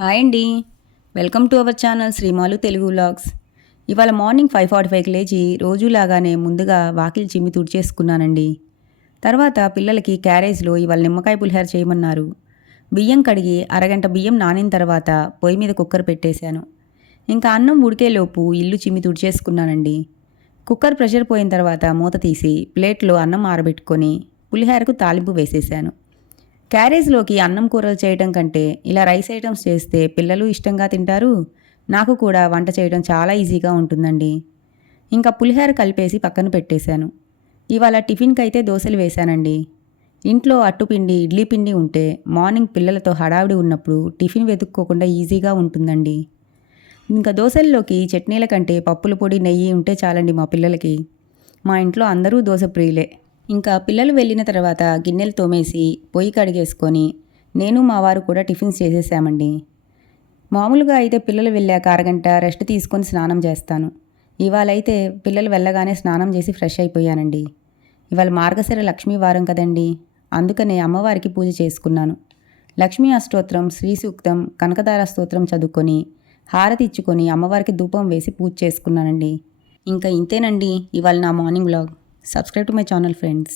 Hi అండి. Welcome to our channel Srimalu Telugu vlogs. ఇవాళ morning 5:45కి లేచి రోజులాగానే ముందుగా వాకిలి చిమ్మి తుడిచేసుకున్నానండి. తర్వాత పిల్లలకి క్యారేజ్లో ఇవాళ నిమ్మకాయ పులిహోర చేయమన్నారు. బియ్యం కడిగి అరగంట బియ్యం నానిన తర్వాత పొయ్యి మీద కుక్కర్ పెట్టేశాను. ఇంకా అన్నం ఉడికేలోపు ఇల్లు చిమ్మి తుడిచేసుకున్నానండి. కుక్కర్ ప్రెషర్ పోయిన తర్వాత మూత తీసి ప్లేట్లో అన్నం ఆరబెట్టుకొని పులిహోరకు తాలింపు వేసేశాను. క్యారేజ్లోకి అన్నం కూరలు చేయడం కంటే ఇలా రైస్ ఐటమ్స్ చేస్తే పిల్లలు ఇష్టంగా తింటారు. నాకు కూడా వంట చేయడం చాలా ఈజీగా ఉంటుందండి. ఇంకా పులిహోర కలిపేసి పక్కన పెట్టేశాను. ఇవాళ టిఫిన్కి అయితే దోశలు వేశానండి. ఇంట్లో అట్టుపిండి ఇడ్లీ పిండి ఉంటే మార్నింగ్ పిల్లలతో హడావిడి ఉన్నప్పుడు టిఫిన్ వెతుక్కోకుండా ఈజీగా ఉంటుందండి. ఇంకా దోశల్లోకి చట్నీల కంటే పప్పుల పొడి నెయ్యి ఉంటే చాలండి మా పిల్లలకి. మా ఇంట్లో అందరూ దోశ ప్రియులే. ఇంకా పిల్లలు వెళ్ళిన తర్వాత గిన్నెలు తోమేసి పొయ్యి కడిగేసుకొని నేను మా వారు కూడా టిఫిన్స్ చేసేసామండి. మామూలుగా అయితే పిల్లలు వెళ్ళాక అరగంట రెస్ట్ తీసుకొని స్నానం చేస్తాను. ఇవాళ అయితే పిల్లలు వెళ్ళగానే స్నానం చేసి ఫ్రెష్ అయిపోయానండి. ఇవాళ మార్గశిర లక్ష్మీ వారం కదండి, అందుకనే అమ్మవారికి పూజ చేసుకున్నాను. లక్ష్మీ అష్టోత్రం, శ్రీ సూక్తం, కనకదార స్తోత్రం చదువుకొని హారతి ఇచ్చుకొని అమ్మవారికి ధూపం వేసి పూజ చేసుకున్నానండి. ఇంకా ఇంతేనండి ఇవాళ నా morning vlog. Subscribe to my channel, friends.